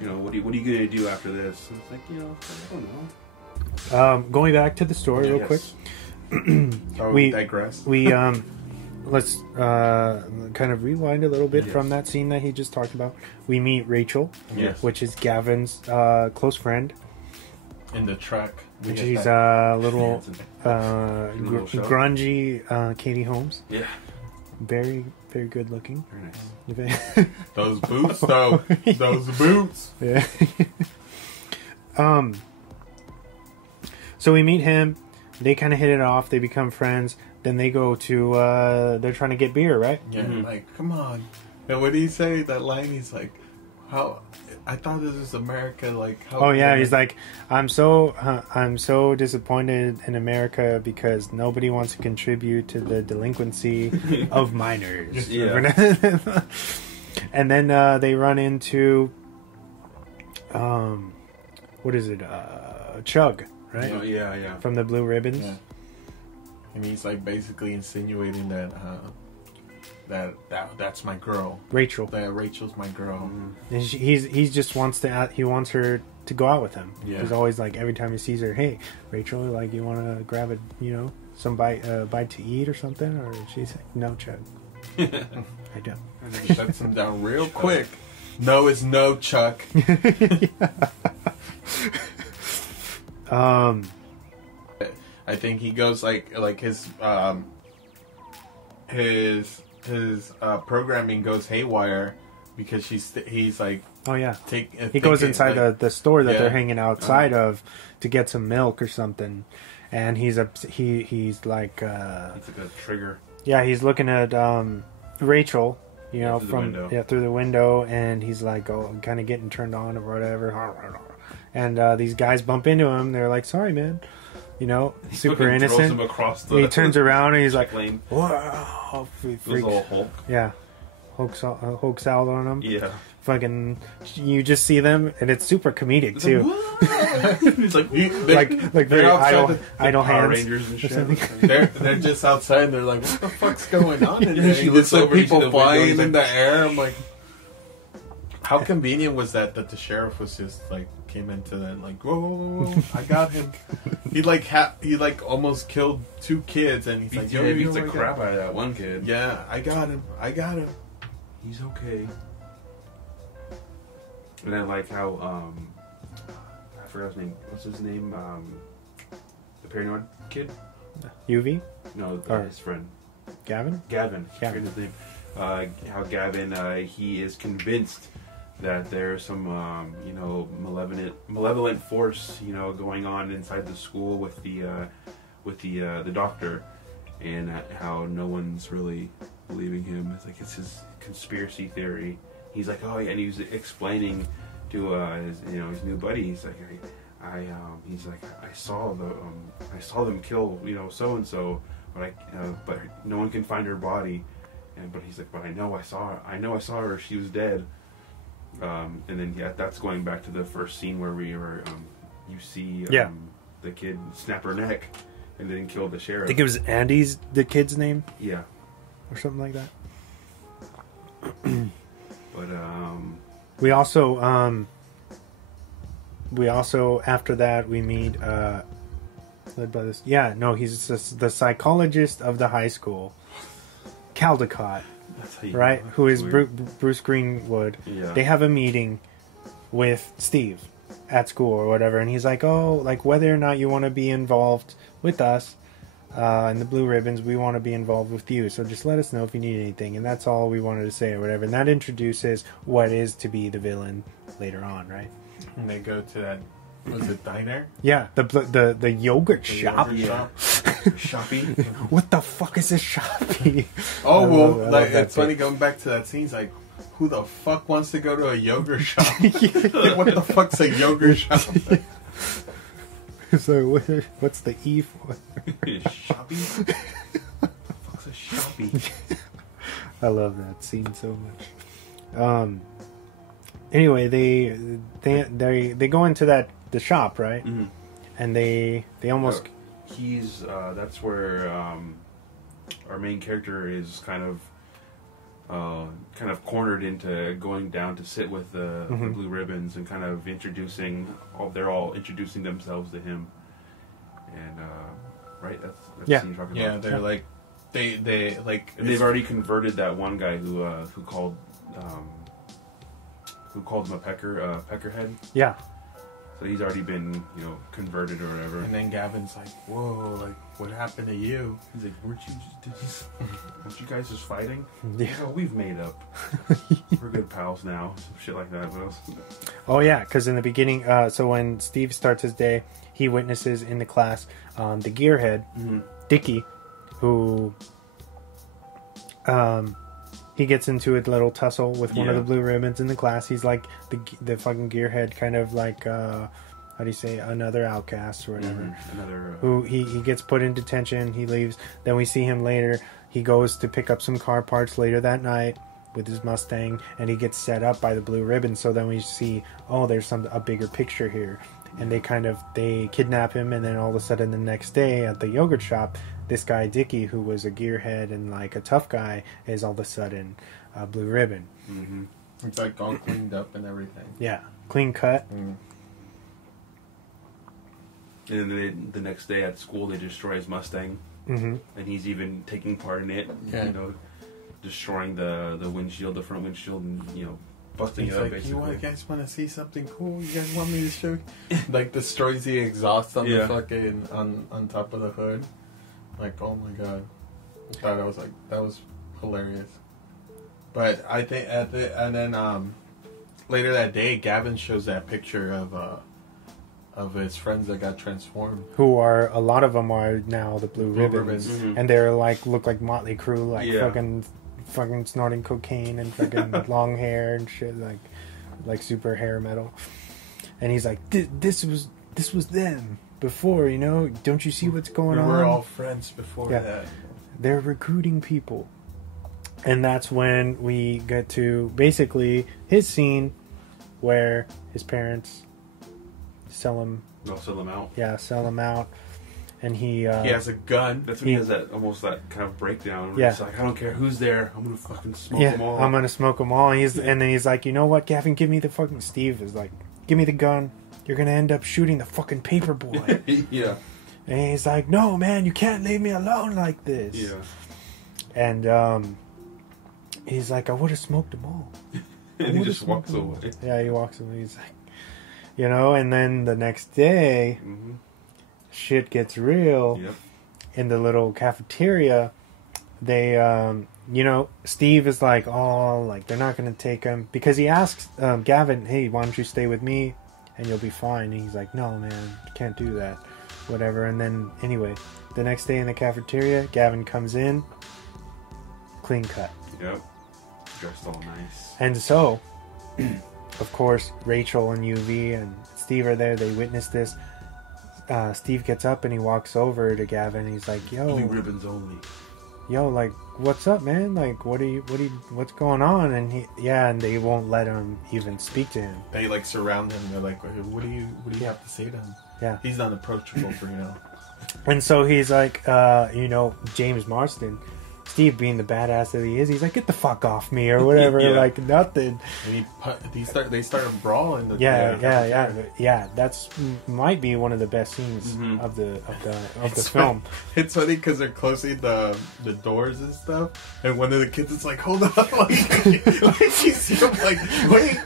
You know, what are you gonna do after this? And it's like, you know, I don't know. Going back to the story real quick. We digress. We let's kind of rewind a little bit from that scene that he just talked about. We meet Rachel, which is Gavin's close friend. In the truck. She's a little grungy Katie Holmes. Yeah. Very, very good looking. Very nice. Those boots, though. Those boots. Yeah. So we meet him. They kind of hit it off. They become friends. Then they go to, they're trying to get beer, right? Yeah, like, come on. And what did he say? That line, he's like, how... I thought this was America, like... How oh, yeah, he's like, I'm so disappointed in America because nobody wants to contribute to the delinquency of minors. Yeah. And then they run into, what is it? Chug, right? Oh, yeah. From the Blue Ribbons. Yeah. And he's like basically insinuating that that's my girl, Rachel. That Rachel's my girl. And he just wants he wants her to go out with him. Yeah. He's always like, every time he sees her, hey Rachel, like, you want to grab some bite to eat or something? Or she's like, no, Chuck. I don't. And he shuts him down real quick. No is no, Chuck. I think he goes like his programming goes haywire because he's like, oh yeah, he goes inside the store that they're hanging outside of to get some milk or something, and he's like it's like a trigger. Yeah, he's looking at Rachel, through through the window, and he's like, kind of getting turned on or whatever. And these guys bump into him. They're like, sorry, man. Super innocent. He turns around and he's like, "Whoa!" Hulk. Yeah, Hulk's out on him. Yeah. Fucking, you just see them, and it's super comedic too. He's like very idle hands. Rangers and shit. They're just outside. And they're like, "What the fuck's going on?" And then she looks over people flying window, in the air. I'm like, how convenient was that the sheriff was just like came into that like, whoa, I got him. He like almost killed 2 kids, and he's like, he beats the crap out of that one kid. Yeah, I got him. He's okay. And I like how I forgot his name. What's his name? The paranoid kid. UV? No, his friend. Gavin. I forget his name. How Gavin he is convinced that there's some malevolent force going on inside the school with the doctor, and how no one's really believing him. It's like it's his conspiracy theory. He's like, oh yeah, and he was explaining to his new buddy. He's like, I saw them kill so and so, but no one can find her body. But he's like, but I know I saw her. She was dead. And then that's going back to the first scene where you see the kid snap her neck and then kill the sheriff. I think it was Andy's the kid's name. Yeah, or something like that. But we also after that we meet led by this. Yeah, no, he's the psychologist of the high school, Caldecott. Right, who is Bruce Greenwood. Yeah. They have a meeting with Steve at school or whatever, and he's like, oh, like whether or not you want to be involved with us in the Blue Ribbons, we want to be involved with you, so just let us know if you need anything. And that's all we wanted to say or whatever, and that introduces what is to be the villain later on, right? And they go to that, was it diner? Yeah, the yogurt shop. Shoppy. What the fuck is a shoppy? Oh, well, it's funny going back to that scene. It's like, who the fuck wants to go to a yogurt shop? Like, what the fuck's a yogurt shop? So what's the E for? Shoppy? What the fuck's a shoppy? I love that scene so much. Anyway, they go into the shop, right? Mm-hmm. And they almost. That's where our main character is kind of kind of cornered into going down to sit with the blue ribbons and kind of they're all introducing themselves to him. And right, that's the scene you're talking about. Yeah, they're like they like, and they've already converted that one guy who called him a peckerhead. Yeah. So he's already been, converted or whatever. And then Gavin's like, "Whoa, like what happened to you?" He's like, weren't you guys just fighting? Yeah. We've made up. We're good pals now. Some shit like that. What else? Oh yeah, because in the beginning, so when Steve starts his day, he witnesses in the class the gearhead, Dickie, who he gets into a little tussle with one of the blue ribbons in the class. He's like the fucking gearhead, kind of like how do you say, another outcast or whatever. Who he gets put in detention. He leaves. Then we see him later. He goes to pick up some car parts later that night with his Mustang, and he gets set up by the blue ribbon. So then we see, oh, there's a bigger picture here. And they kidnap him, and then all of a sudden the next day at the yogurt shop, this guy Dickie, who was a gearhead and like a tough guy, is all of a sudden a blue ribbon. Mm-hmm. It's like all cleaned up and everything. Yeah, clean cut. Mm. And then the next day at school, they destroy his Mustang, and he's even taking part in it. Yeah. Destroying the windshield, the front windshield, and busting He's it up. like, Basically, you guys want to see something cool? You guys want me to show you? Like destroys the exhaust on the fucking on top of the hood. Like, oh my god! I thought that was hilarious. But I think later that day, Gavin shows that picture of his friends that got transformed. Who are, a lot of them are now the blue ribbons. And they're like, look like Motley Crue, like fucking snorting cocaine and fucking long hair and shit, like super hair metal. And he's like, this was them before, don't you see what's going on? We were all friends before that. They're recruiting people. And that's when we get to basically his scene where his parents sell him out. Yeah, sell him out. And he has a gun. That's when he has that kind of breakdown. Where he's like, I don't care who's there. I'm gonna fucking smoke them all. I'm gonna smoke them all. And then he's like, you know what, Gavin, give me the fucking. Steve is like, give me the gun. You're gonna end up shooting the fucking paper boy. Yeah. And he's like, no, man, you can't leave me alone like this. Yeah. And he's like, I would have smoked them all. And he just walks away. Yeah, he walks away. He's like, and then the next day, shit gets real. Yep. In the little cafeteria, they, Steve is like, oh, like, they're not going to take him. Because he asks Gavin, hey, why don't you stay with me and you'll be fine. And he's like, no, man, you can't do that. Whatever. And then, anyway, the next day in the cafeteria, Gavin comes in, clean cut. Yep. Dressed all nice. And so, of course, Rachel and UV and Steve are there. They witness this. Steve gets up and he walks over to Gavin. He's like, yo, blue ribbons only. Yo, like, what's up, man? Like, what's going on? And and they won't let him even speak to him. They like surround him. They're like, what do you have to say to him? Yeah. He's unapproachable for And so he's like, James Marsden, Steve being the badass that he is, he's like, get the fuck off me or whatever, like nothing. And they started brawling. Yeah. That's might be one of the best scenes of the film. It's funny because they're closing the doors and stuff, and one of the kids is like, hold on, like you see him like, wait.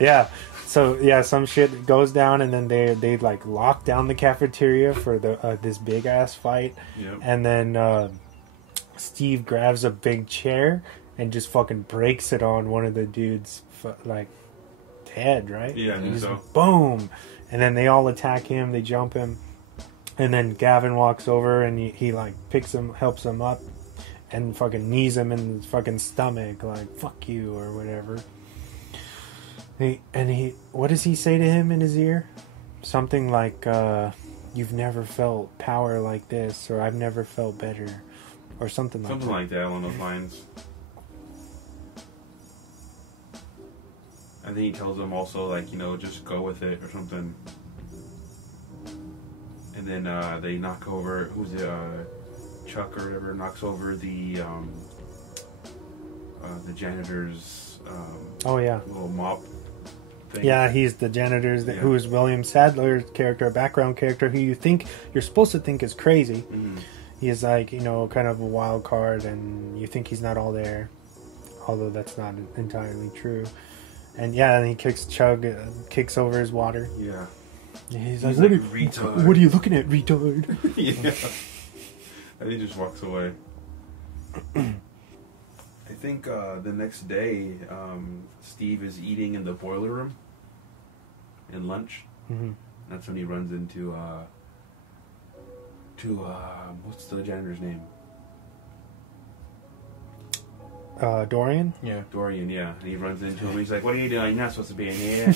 Yeah. So some shit goes down, and then they like lock down the cafeteria for this big ass fight. Yep. And then Steve grabs a big chair and just fucking breaks it on one of the dudes' head, right? Yeah, I think so. Boom, and then they all attack him. They jump him, and then Gavin walks over and he like picks him, helps him up, and fucking knees him in the fucking stomach, like fuck you or whatever. What does he say to him in his ear? Something like, you've never felt power like this, or I've never felt better, or something like that. Something like that along those lines. And then he tells him also, like, just go with it or something. And then they knock over, Chuck or whatever, knocks over the the janitor's Oh yeah. little mop thing. Yeah, he's the janitor's who is William Sadler's character, a background character who you're supposed to think is crazy. Mm-hmm. He is like, kind of a wild card, and you think he's not all there, although that's not entirely true. And and he kicks over his water. Yeah. He's like, retard. What are you looking at, retard? Yeah. And he just walks away. I think the next day, Steve is eating in the boiler room in lunch. Mm-hmm. That's when he runs into what's the janitor's name? Dorian? Yeah. Dorian, yeah. And he runs into him. He's like, "What are you doing? You're not supposed to be in here."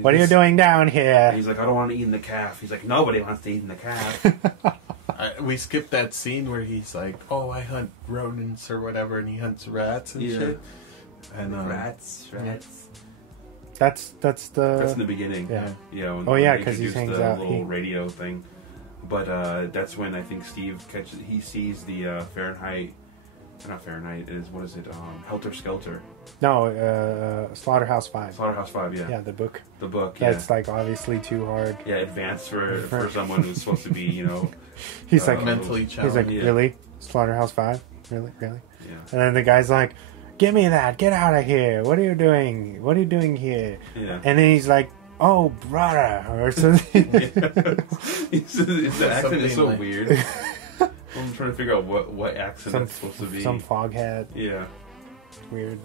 What are you doing down here? And he's like, "I don't want to eat in the calf." He's like, "Nobody wants to eat in the calf." We skipped that scene where he's like, "Oh, I hunt rodents or whatever," and he hunts rats and shit. And rats. That's That's in the beginning. Yeah. Yeah. When Because he introduced hangs the out. little radio thing. But that's when I think Steve sees the Fahrenheit. Not Fahrenheit. What is it? Helter Skelter. No, Slaughterhouse 5. Slaughterhouse 5. Yeah. Yeah, the book. The book. Yeah. That's like obviously too hard. Yeah, advanced for someone who's supposed to be, He's like mentally challenged. He's like, really? Slaughterhouse 5? Really? Yeah. And then the guy's like, "Give me that! Get out of here! What are you doing? What are you doing here?" Yeah. And then he's like, "Oh, brother," or something. His accent is so like... weird. I'm trying to figure out what accent it's supposed to be. Some foghat. Yeah. Weird.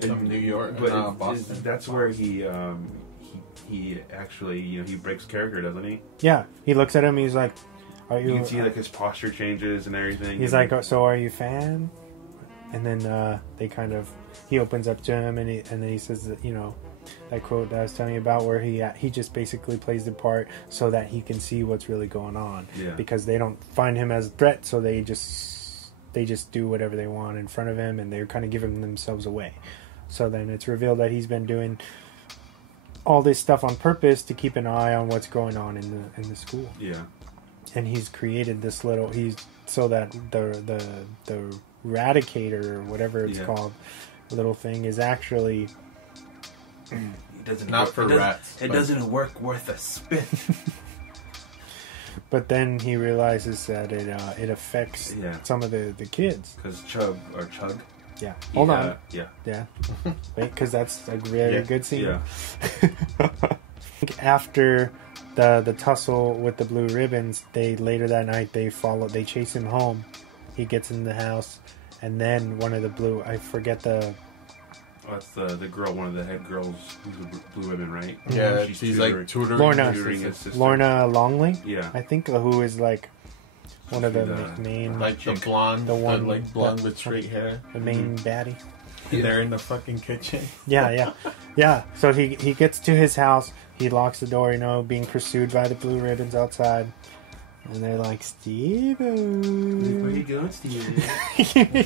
Some New York, but Boston. that's where he actually he breaks character, doesn't he? Yeah. He looks at him. He's like, "Are you?" You can see like his posture changes and everything. He's like, "So are you a fan?" And then he opens up to him, and then he says that that quote that I was telling you about, where he just basically plays the part so that he can see what's really going on. Yeah. Because they don't find him as a threat, so they just do whatever they want in front of him, and they're kind of giving themselves away. So then it's revealed that he's been doing all this stuff on purpose to keep an eye on what's going on in the school. Yeah. And he's created this so that the Radicator, or whatever it's called, little thing is actually rats. It doesn't work worth a spit. But then he realizes that it affects some of the kids. Because Chug. Yeah. Hold on. Yeah. Yeah. Wait, because that's a very good scene. Yeah. After the tussle with the blue ribbons, later that night they chase him home. He gets in the house, and then one of the blue, I forget the... Oh, that's the girl, one of the head girls who's a blue ribbon, right? Yeah, she's like tutoring Lorna. his sister. Lorna Longley? Yeah. I think who is like one of the main... Like the blonde, the one blonde with straight hair. The main baddie. They're in the fucking kitchen. Yeah. So he gets to his house, he locks the door, being pursued by the blue ribbons outside. And they're like, "Steve, where you going, Steve?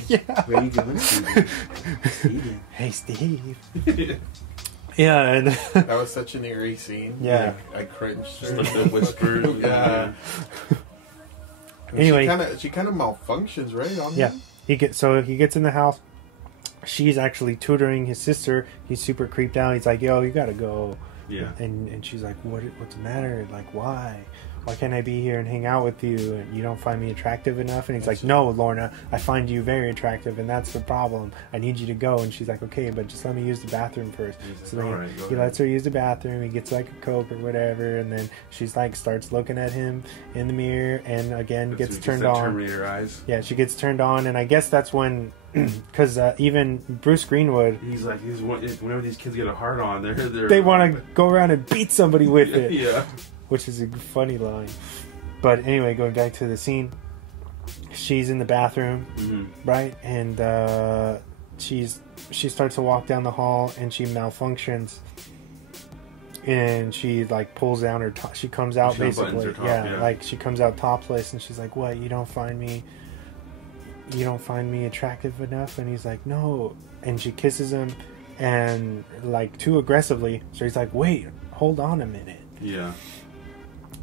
Yeah. Where you going, Steve? Hey, Steve." Yeah, and that was such an eerie scene. Yeah, I cringed. Just like the whispers. Yeah. Anyway, she kind of malfunctions, right? Yeah, he gets in the house. She's actually tutoring his sister. He's super creeped out. He's like, "Yo, you gotta go." Yeah. And she's like, "What's the matter? Like, why? Why can't I be here and hang out with you? And you don't find me attractive enough?" And he's like, "No, Lorna, I find you very attractive, and that's the problem. I need you to go." And she's like, "Okay, but just let me use the bathroom first." So then he lets her use the bathroom. He gets like a Coke or whatever, and then she's like starts looking at him in the mirror, and again gets turned on. Terminator eyes. Yeah, she gets turned on, and I guess that's when. Because even Bruce Greenwood, whenever these kids get a hard on, they want to go around and beat somebody with it. Yeah, which is a funny line. But anyway, going back to the scene, she's in the bathroom, right, and she starts to walk down the hall, and she malfunctions, and she like pulls down her top. She comes out basically, like she comes out topless, and she's like, "What? You don't find me attractive enough?" And he's like, "No." And she kisses him, and like too aggressively, so he's like, "Wait, hold on a minute." Yeah.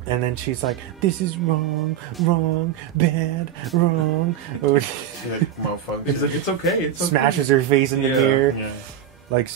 And then she's like, "This is wrong, wrong, bad, wrong." Like, motherfucker. It's okay. It's okay. Smashes her face in the Yeah. mirror, Yeah. like